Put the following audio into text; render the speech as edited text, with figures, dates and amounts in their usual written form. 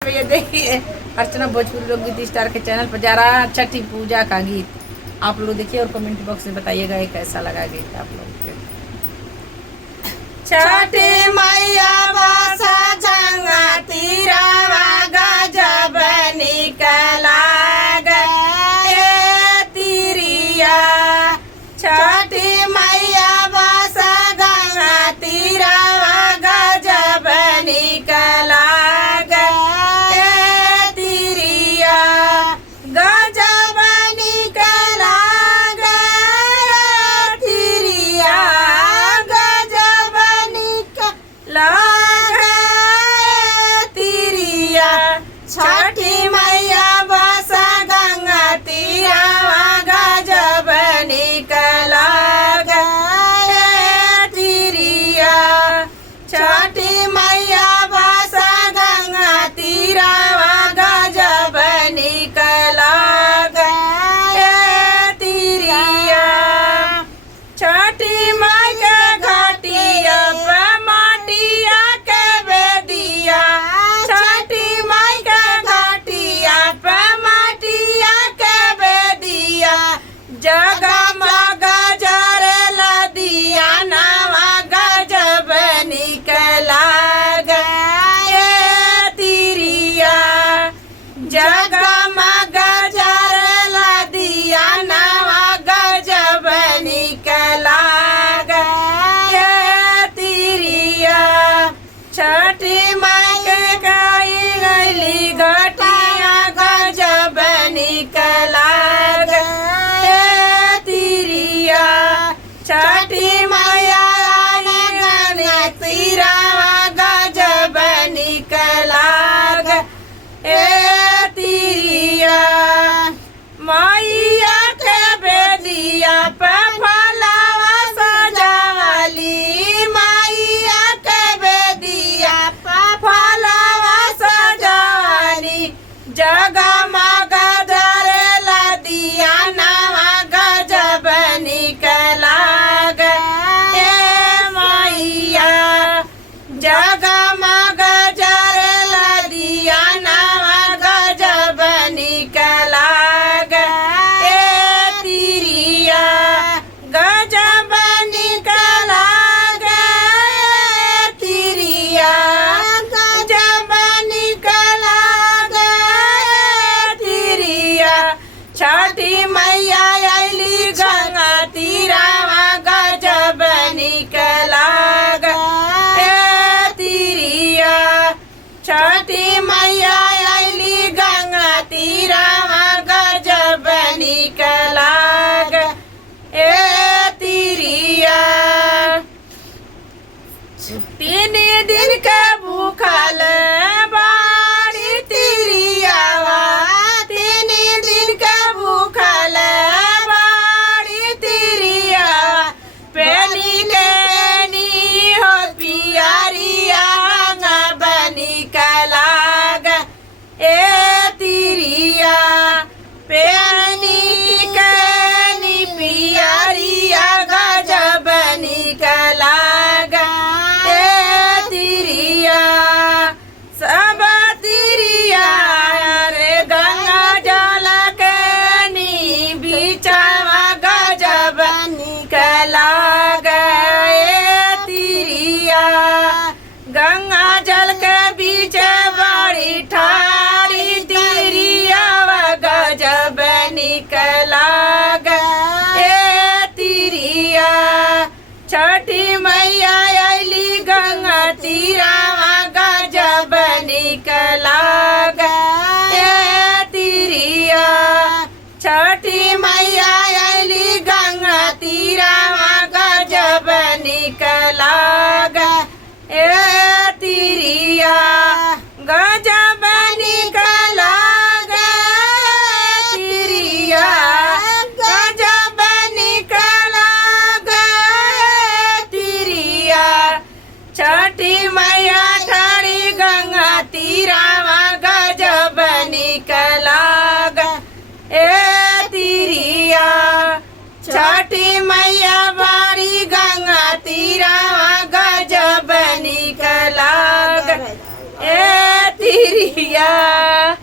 ये देखिए अर्चना भोजपुरी लोकगीत स्टार के चैनल पर जा रहा है छठी पूजा का गीत। आप लोग देखिए और कमेंट बॉक्स में बताइएगा ये कैसा लगा गीत आप लोग के। छठी मैया बसा जंगा तीरावा गजब निकला गए तीरिया। छठी मैया बसा गंगा तीरावा गजब निकला छठी मैया बसा गंगा तीरावा गजब निकला गए तीरिया। छठी मैया बसा गंगा तीरावा गजब निकला गए तीरिया। छठी माई के घाटिया पे माटिया के बेदिया। छठी माई के घाटिया पे माटिया के बेदिया। जगमग जरला दिया नवा गजब निकला गए तीरिया। जगमग जरला दिया नवा गजब निकला गए तीरिया। छठी माई के गाई गली घटिया गजब निकला गए तीरिया। छठी मैया आई गंगा तीरावा गजब निकला गए तीरिया। मैया के बेदिया पे फलावा सजावली। मैया के बेदिया पे फलावा सजावली। जगमग जरला दिया नवा गजब निकला गए मैया। जगमग जरला दिया नवा गजब निकला गए तीरिया। गजब निकला गए तीरिया। गजब निकला गए तीरिया। छठी मैया अली गंगा तीरावा गजब निकला गए तीरिया। छठी मैया अली गंगा तीरावा गजब निकला गए तीरिया। 3 दिन के भूखल बाड़ी तीरियावा। 3 दिन के भूखल बाड़ी तीरियावा। पेनी के नी हो पियरिया गजब निकला गए तीरिया। पेनी के नी पियरिया गजब निकला गए तीरिया। मैया